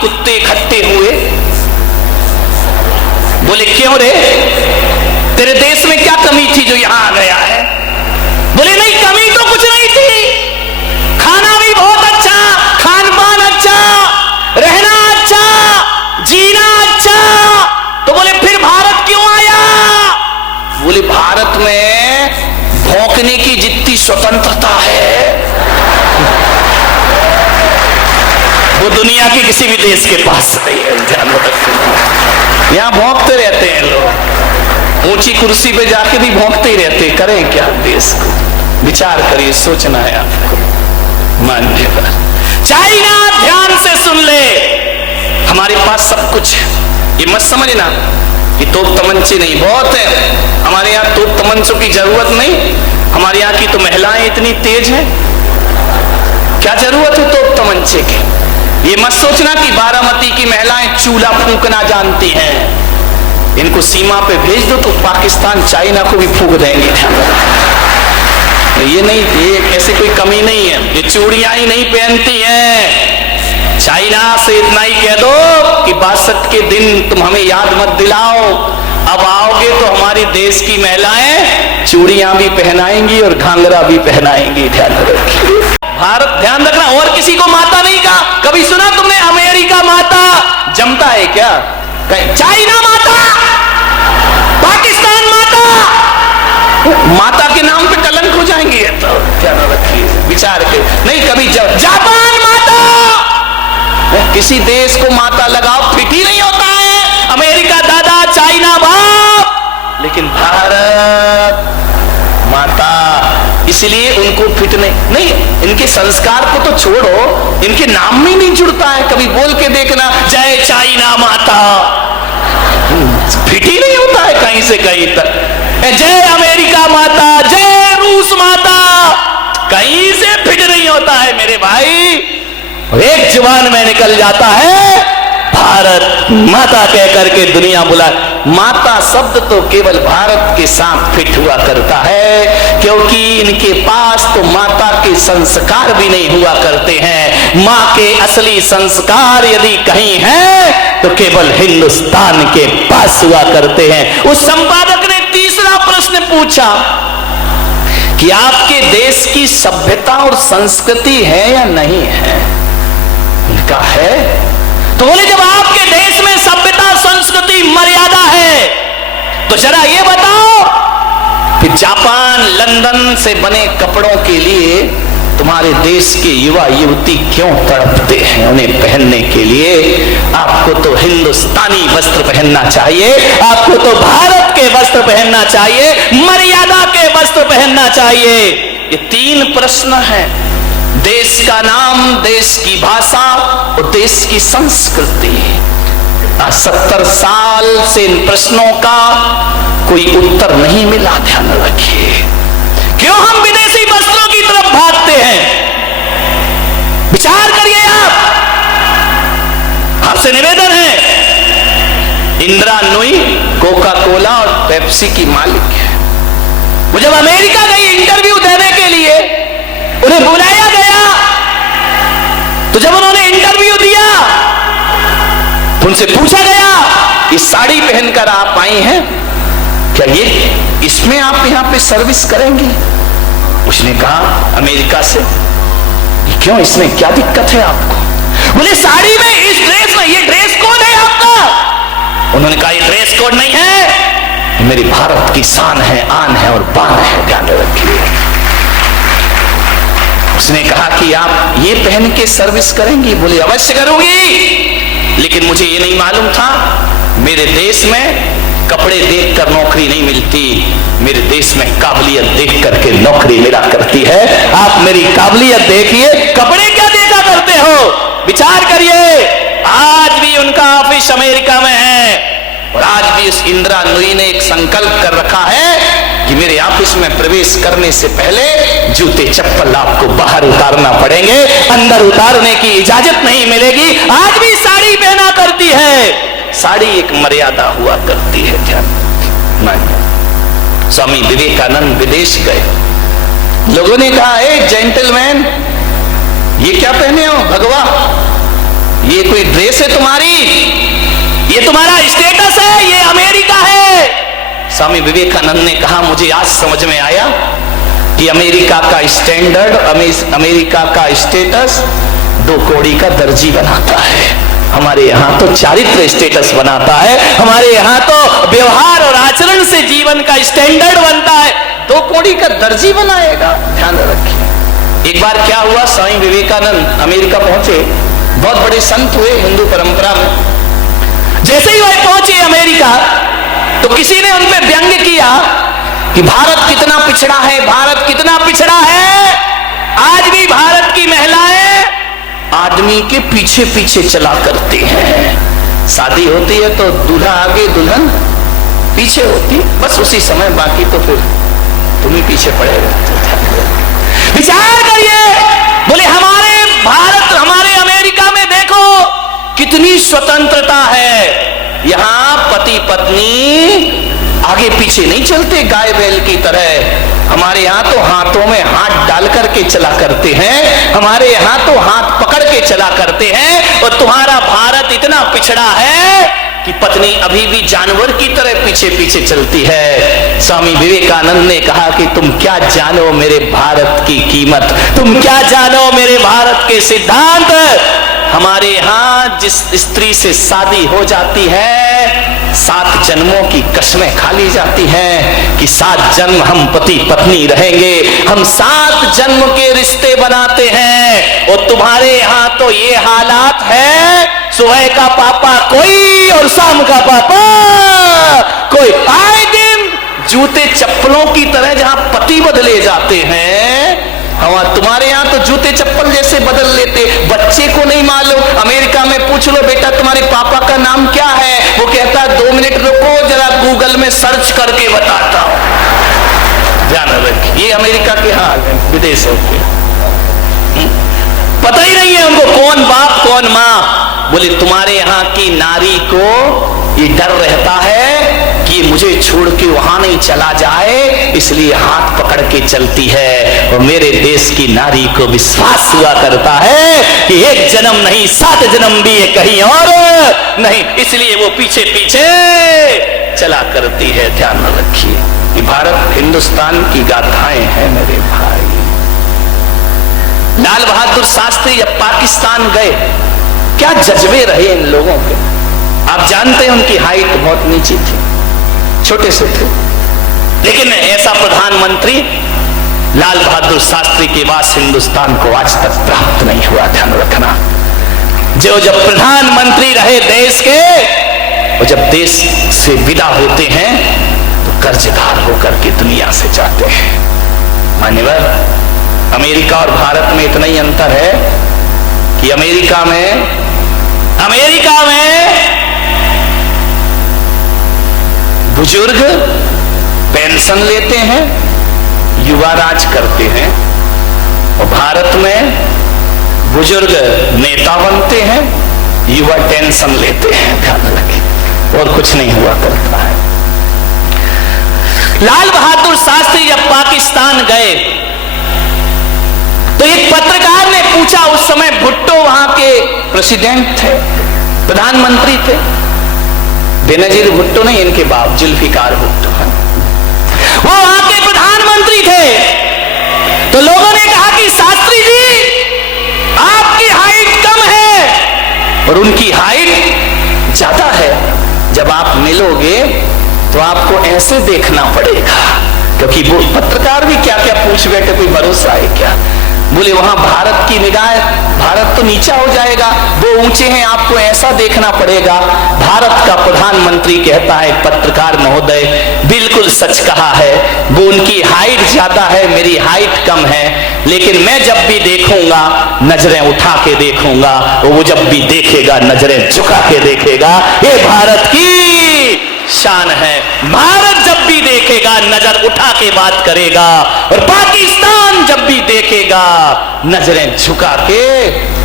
कुत्ते इकट्ठे हुए। बोले क्यों रे, तेरे देश में क्या कमी थी जो यहां आ गया है? बोले नहीं, कमी तो कुछ नहीं थी, खाना भी बहुत अच्छा, खान पान अच्छा, रहना अच्छा, जीना अच्छा। तो बोले फिर भारत क्यों आया? बोले भारत में भौंकने की जितनी स्वतंत्रता है वो दुनिया के किसी भी देश के पास नहीं है। ध्यान रखिए, यहां भौंकते रहते हैं लोग, ऊंची कुर्सी पे जाके भी भौंकते ही रहते। करें क्या देश को? विचार करिए, सोचना है आपको। मान्यवर चाइना, ध्यान से सुन ले, हमारे पास सब कुछ है, ये मत समझना ये तोप तमंचे नहीं, बहुत है हमारे यहाँ, तोप तमंचों की जरूरत नहीं। हमारे यहाँ की तो महिलाएं इतनी तेज हैं, क्या जरूरत है तोप तमंचे की? ये मत सोचना कि बारामती की महिलाएं चूल्हा फूंकना जानती हैं। इनको सीमा पे भेज दो तो पाकिस्तान चाइना को भी फूंक देंगे। ये नहीं, ये ऐसे कोई कमी नहीं है, ये चूड़ियां ही नहीं पहनती हैं। चाइना से इतना ही कह दो कि 62 के दिन तुम हमें याद मत दिलाओ, अब आओगे तो हमारी देश की महिलाएं चूड़ियां भी पहनाएंगी और घाघरा भी पहनाएंगी। ध्यान रखिए, भारत, ध्यान रखना, और किसी को माता नहीं कहा। कभी सुना तुमने अमेरिका माता? जमता है क्या? चाइना माता, पाकिस्तान माता, माता के नाम पे कलंक हो जाएंगे। तो ध्यान रखिए, विचार के नहीं। कभी जापान माता, किसी देश को माता लगाओ फिट ही नहीं होता है। अमेरिका दादा, चाइना बाप, लेकिन भारत माता, इसलिए उनको फिट नहीं। इनके संस्कार को तो छोड़ो, इनके नाम में नहीं जुड़ता है। कभी बोल के देखना, जय चाइना माता, फिट ही नहीं होता है कहीं से कहीं तक। जय अमेरिका माता, जय रूस माता, कहीं से फिट नहीं होता है मेरे भाई। एक जुबान में निकल जाता है भारत माता कह करके दुनिया बुला। माता शब्द तो केवल भारत के साथ फिट हुआ करता है, क्योंकि इनके पास तो माता के संस्कार भी नहीं हुआ करते हैं। माँ के असली संस्कार यदि कहीं हैं तो केवल हिंदुस्तान के पास हुआ करते हैं। उस संपादक ने तीसरा प्रश्न पूछा कि आपके देश की सभ्यता और संस्कृति है या नहीं है? उनका है। तो बोले जब आपके देश में सभ्यता, संस्कृति, मर्यादा है तो जरा ये बताओ कि जापान, लंदन से बने कपड़ों के लिए तुम्हारे देश के युवा युवती क्यों तड़पते हैं उन्हें पहनने के लिए? आपको तो हिंदुस्तानी वस्त्र पहनना चाहिए, आपको तो भारत के वस्त्र पहनना चाहिए, मर्यादा के वस्त्र पहनना चाहिए। ये तीन प्रश्न हैं, देश का नाम, देश की भाषा और देश की संस्कृति। 70 साल से इन प्रश्नों का कोई उत्तर नहीं मिला। ध्यान रखिए, क्यों हम विदेशी वस्त्रों की तरफ भागते हैं? विचार करिए आपसे निवेदन है। इंदिरा नूई कोका कोला और पेप्सी की मालिक है। वो जब अमेरिका गई इंटरव्यू देने के लिए, उन्हें बुलाया गया, तो जब उन्होंने इंटरव्यू दिया तो उनसे पूछा गया, इस साड़ी पहनकर आप आई हैं, क्या ये इसमें आप यहां पे सर्विस करेंगी? उसने कहा अमेरिका से, क्यों, इसमें क्या दिक्कत है आपको? बोले साड़ी में, इस ड्रेस में, ये ड्रेस कोड है आपका? उन्होंने कहा ये ड्रेस कोड नहीं है, मेरी भारत की शान है, आन है और बान है। ध्यान रखिए। उसने कहा कि आप ये पहन के सर्विस करेंगी? बोले अवश्य करूंगी, लेकिन मुझे ये नहीं मालूम था मेरे देश में कपड़े देखकर नौकरी नहीं मिलती, मेरे देश में काबिलियत देख करके नौकरी मिला करती है। आप मेरी काबिलियत देखिए, कपड़े क्या देखा करते हो? विचार करिए। आज भी उनका ऑफिस अमेरिका में है और आज भी इस इंदिरा नूई ने एक संकल्प कर रखा है कि मेरे ऑफिस में प्रवेश करने से पहले जूते चप्पल आपको बाहर उतारना पड़ेंगे, अंदर उतारने की इजाजत नहीं मिलेगी। आज भी साड़ी पहना करती है, साड़ी एक मर्यादा हुआ करती है। ध्यान, स्वामी विवेकानंद विदेश गए, लोगों ने कहा, ए जेंटलमैन, ये क्या पहने हो भगवा? ये कोई ड्रेस है तुम्हारी, ये तुम्हारा स्टेटस है, ये अमेरिका है। स्वामी विवेकानंद ने कहा मुझे आज समझ में आया कि अमेरिका का स्टैंडर्ड, अमेरिका का स्टेटस 2 कौड़ी का दर्जी बनाता है। हमारे यहाँ तो चारित्र स्टेटस बनाता है, हमारे यहाँ तो व्यवहार और आचरण से जीवन का स्टैंडर्ड बनता है। 2 कौड़ी का दर्जी बनाएगा, ध्यान रखिए। एक बार क्या हुआ, स्वामी विवेकानंद अमेरिका पहुंचे, बहुत बड़े संत हुए हिंदू परंपरा में। जैसे ही वह पहुंचे अमेरिका तो किसी ने उन पर व्यंग्य किया कि भारत कितना पिछड़ा है, भारत कितना पिछड़ा है। आज भी भारत की महिलाएं आदमी के पीछे पीछे चला करती हैं। शादी होती है तो दूल्हा आगे दुल्हन पीछे होती, बस उसी समय, बाकी तो फिर तुम ही पीछे पड़े रहते। विचार करिए, बोले हमारे भारत, हमारे अमेरिका में देखो कितनी स्वतंत्रता है। यहां पति पत्नी आगे पीछे नहीं चलते गाय बैल की तरह। हमारे यहाँ तो हाथों में हाथ डाल करके चला करते हैं, हमारे यहाँ तो हाथ पकड़ के चला करते हैं। और तुम्हारा भारत इतना पिछड़ा है कि पत्नी अभी भी जानवर की तरह पीछे पीछे चलती है। स्वामी विवेकानंद ने कहा कि तुम क्या जानो मेरे भारत की कीमत, तुम क्या जानो मेरे भारत के सिद्धांत। हमारे यहाँ जिस स्त्री से शादी हो जाती है 7 जन्मों की कसमें खा ली जाती हैं कि 7 जन्म हम पति पत्नी रहेंगे, हम 7 जन्म के रिश्ते बनाते हैं। और तुम्हारे यहाँ तो ये हालात है, सुबह का पापा कोई और शाम का पापा कोई। आए दिन जूते चप्पलों की तरह जहां पति बदले जाते हैं, तुम्हारे यहाँ तो जूते चप्पल जैसे बदल लेते। बच्चे को नहीं मालूम, अमेरिका में पूछ लो बेटा तुम्हारे पापा का नाम क्या है, वो कहता है 2 मिनट रुको जरा गूगल में सर्च करके बताता हूं। ध्यान रखिए, ये अमेरिका के हाल है, विदेशों के। पता ही नहीं है उनको कौन बाप कौन मां। बोले तुम्हारे यहाँ की नारी को ये डर रहता है कि मुझे छोड़ के वहां नहीं चला जाए, इसलिए हाथ पकड़ के चलती है। और मेरे देश की नारी को विश्वास हुआ करता है कि 1 जन्म नहीं 7 जन्म भी है कहीं और नहीं, इसलिए वो पीछे पीछे चला करती है। ध्यान रखिए, कि भारत हिंदुस्तान की गाथाएं हैं मेरे भाई। लाल बहादुर शास्त्री जब पाकिस्तान गए, क्या जज्बे रहे इन लोगों के। आप जानते हैं उनकी हाइट बहुत नीची थी, छोटे से थे, लेकिन ऐसा प्रधानमंत्री लाल बहादुर शास्त्री के बाद हिंदुस्तान को आज तक प्राप्त नहीं हुआ। ध्यान रखना, जो जब प्रधानमंत्री रहे देश के, और जब देश से विदा होते हैं तो कर्जदार होकर के दुनिया से जाते हैं। मान्यवर, अमेरिका और भारत में इतना ही अंतर है कि अमेरिका में बुजुर्ग पेंशन लेते हैं, युवा राज करते हैं, और भारत में बुजुर्ग नेता बनते हैं, युवा टेंशन लेते हैं। ध्यान रखें, और कुछ नहीं हुआ करता है। लाल बहादुर शास्त्री जब पाकिस्तान गए तो एक पत्रकार ने पूछा, उस समय भुट्टो वहां के प्रेसिडेंट थे, प्रधानमंत्री थे। बेनजीर भुट्टो नहीं, इनके बाप जुल्फिकार भुट्टो हैं, वो वहां के प्रधानमंत्री थे। तो लोगों ने कहा कि शास्त्री जी आपकी हाइट कम है और उनकी हाइट ज्यादा है। जब आप मिलोगे तो आपको ऐसे देखना पड़ेगा, क्योंकि वो पत्रकार भी क्या क्या पूछ बैठे, कोई भरोसा है क्या। बोले वहां भारत की निगाह, भारत तो नीचा हो जाएगा, वो ऊंचे हैं, आपको ऐसा देखना पड़ेगा। भारत का प्रधानमंत्री कहता है पत्रकार महोदय बिल्कुल सच कहा है, वो उनकी हाइट ज्यादा है, मेरी हाइट कम है, लेकिन मैं जब भी देखूंगा नजरें उठा के देखूंगा, वो जब भी देखेगा नजरें झुका के देखेगा। ये भारत की शान है। भारत जब भी देखेगा नजर उठा के बात करेगा, और पाकिस्तान जब भी देखेगा नजरें झुका के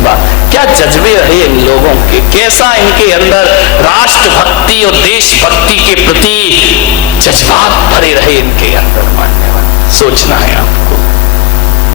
बात। क्या जज्बे रहे इन लोगों के, कैसा इनके अंदर राष्ट्रभक्ति और देशभक्ति के प्रति जज्बात भरे रहे इनके अंदर। मान्यवर, सोचना है आपको।